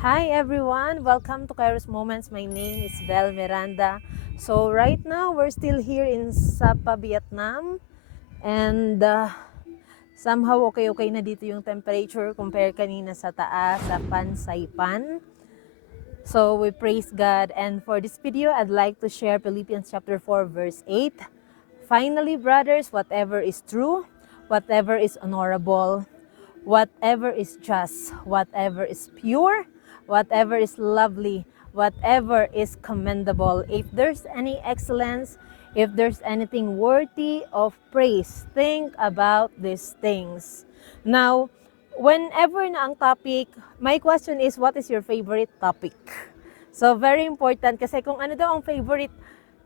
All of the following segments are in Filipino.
Hi everyone! Welcome to Kairos Moments. My name is Belle Miranda. So right now, we're still here in Sapa, Vietnam. And somehow okay na dito yung temperature compare kanina sa taas, sa Pansaypan. So we praise God. And for this video, I'd like to share Philippians chapter 4 verse 8. Finally, brothers, whatever is true, whatever is honorable, whatever is just, whatever is pure, whatever is lovely, whatever is commendable, if there's any excellence, if there's anything worthy of praise, think about these things. Now, whenever na ang topic, my question is, what is your favorite topic? So, very important kasi kung ano daw ang favorite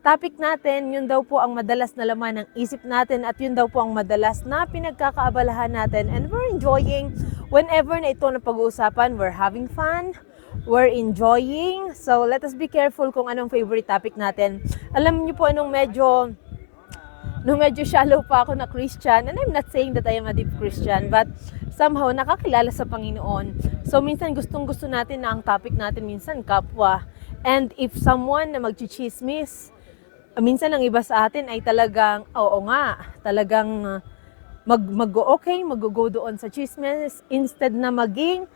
topic natin, yun daw po ang madalas na laman ng isip natin at yun daw po ang madalas na pinagkakaabalahan natin, and we're enjoying whenever na ito na pag-uusapan. We're having fun, we're enjoying. So let us be careful kung anong favorite topic natin. Alam niyo po nung medyo shallow pa ako na Christian, and I'm not saying that I am a deep Christian, but somehow nakakilala sa Panginoon. So minsan gustong-gusto natin na ang topic natin minsan kapwa. And if someone na magchichismis, minsan ang iba sa atin ay talagang, oo nga, talagang mag-go doon sa chismis instead na maging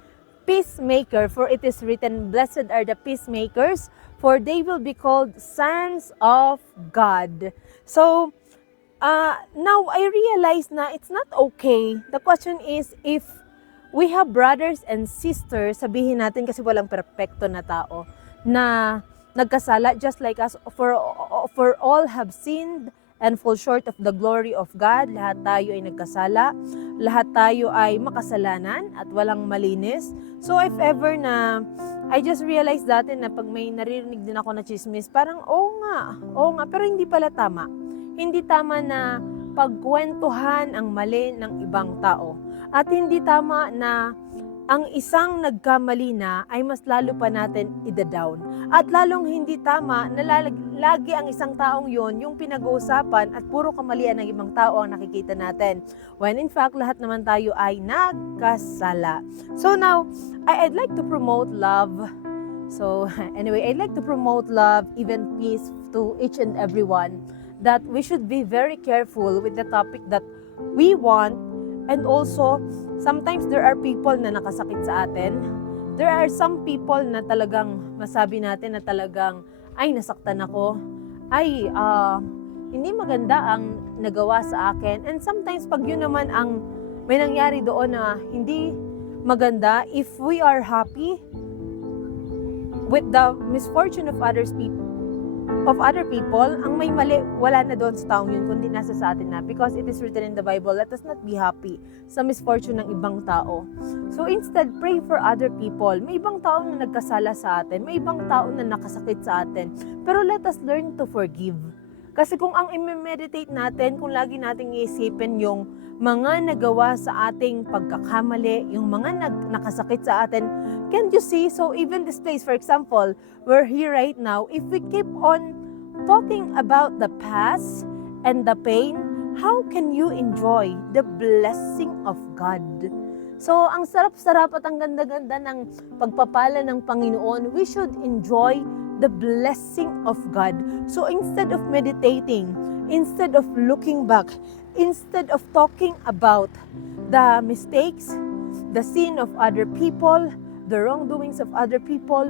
peacemaker. For it is written, blessed are the peacemakers, for they will be called sons of God. So, now I realize na it's not okay. The question is, if we have brothers and sisters, sabihin natin kasi walang perfecto na tao, na nagkasala just like us, for all have sinned and fall short of the glory of God. Lahat tayo ay nagkasala, lahat tayo ay makasalanan at walang malinis. So if ever na, I just realized dati na pag may naririnig din ako na chismis, parang oo nga, pero hindi pala tama. Hindi tama na pagkwentuhan ang mali ng ibang tao. At hindi tama na ang isang nagkamali na ay mas lalo pa natin ida-down. At lalong hindi tama na lagi ang isang taong yon yung pinag-uusapan at puro kamalian ng ibang tao ang nakikita natin. When in fact, lahat naman tayo ay nagkasala. So now, I'd like to promote love. So anyway, I'd like to promote love, even peace to each and everyone. That we should be very careful with the topic that we want. And also, sometimes there are people na nakasakit sa atin. There are some people na talagang masabi natin na talagang, ay, nasaktan ako. Ay, hindi maganda ang nagawa sa akin. And sometimes, pag yun naman ang may nangyari doon na hindi maganda, if we are happy with the misfortune of other people, ang may mali, wala na doon sa taong yun, kundi nasa sa atin na. Because it is written in the Bible, let us not be happy sa misfortune ng ibang tao. So instead, pray for other people. May ibang tao na nagkasala sa atin, may ibang tao na nakasakit sa atin. Pero let us learn to forgive. Kasi kung ang i-meditate natin, kung lagi nating iisipin yung mga nagawa sa ating pagkakamali, yung mga nakasakit sa atin, can't you see? So even this place, for example, we're here right now, if we keep on talking about the past and the pain, how can you enjoy the blessing of God? So ang sarap-sarap at ang ganda-ganda ng pagpapala ng Panginoon, we should enjoy the blessing of God. So instead of meditating, instead of looking back, instead of talking about the mistakes, the sin of other people, the wrongdoings of other people,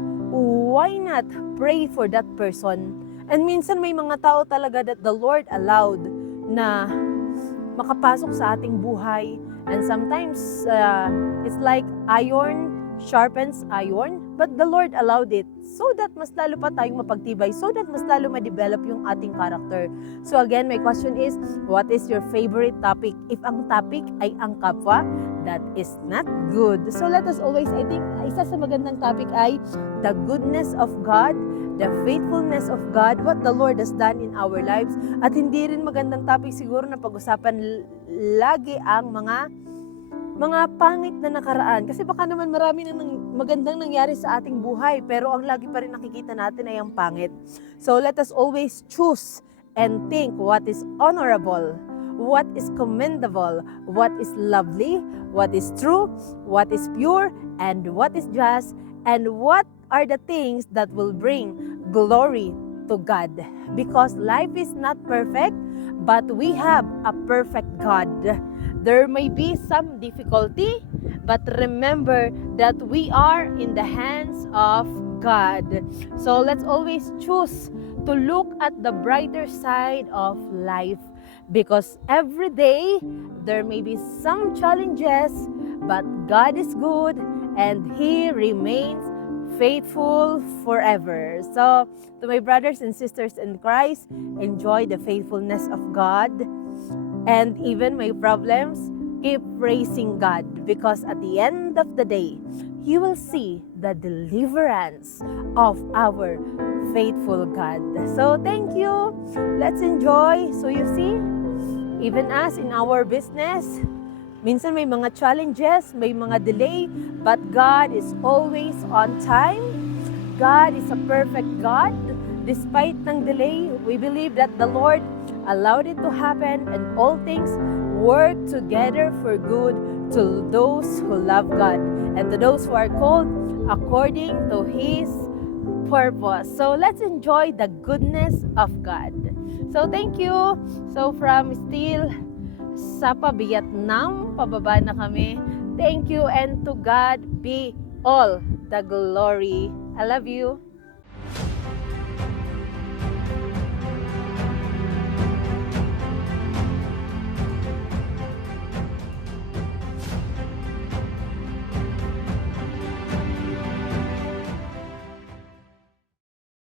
why not pray for that person? And minsan may mga tao talaga that the Lord allowed na makapasok sa ating buhay. And sometimes it's like iron sharpens iron, but the Lord allowed it so that mas lalo pa tayong mapagtibay, so that mas lalo ma-develop yung ating character. So again, my question is, what is your favorite topic? If ang topic ay ang kapwa, that is not good. So let us always, I think, isa sa magandang topic ay the goodness of God, the faithfulness of God, what the Lord has done in our lives. At hindi rin magandang topic siguro na pag-usapan lagi ang mga pangit na nakaraan. Kasi baka naman marami na magandang nangyari sa ating buhay, pero ang lagi pa rin nakikita natin ay ang pangit. So let us always choose and think what is honorable, what is commendable, what is lovely, what is true, what is pure, and what is just, and what are the things that will bring glory to God. Because life is not perfect, but we have a perfect God. There may be some difficulty, but remember that we are in the hands of God. So let's always choose to look at the brighter side of life, because every day there may be some challenges, but God is good and He remains faithful forever. So, to my brothers and sisters in Christ, enjoy the faithfulness of God. And even my problems, keep praising God, because at the end of the day, you will see the deliverance of our faithful God. So thank you. Let's enjoy. So you see, even us in our business, minsan may mga challenges, may mga delay, but God is always on time. God is a perfect God. Despite ng delay, we believe that the Lord allowed it to happen, and all things work together for good to those who love God and to those who are called according to His purpose. So let's enjoy the goodness of God. So thank you. So from still Sapa, Vietnam, pababa na kami. Thank you, and to God be all the glory. I love you.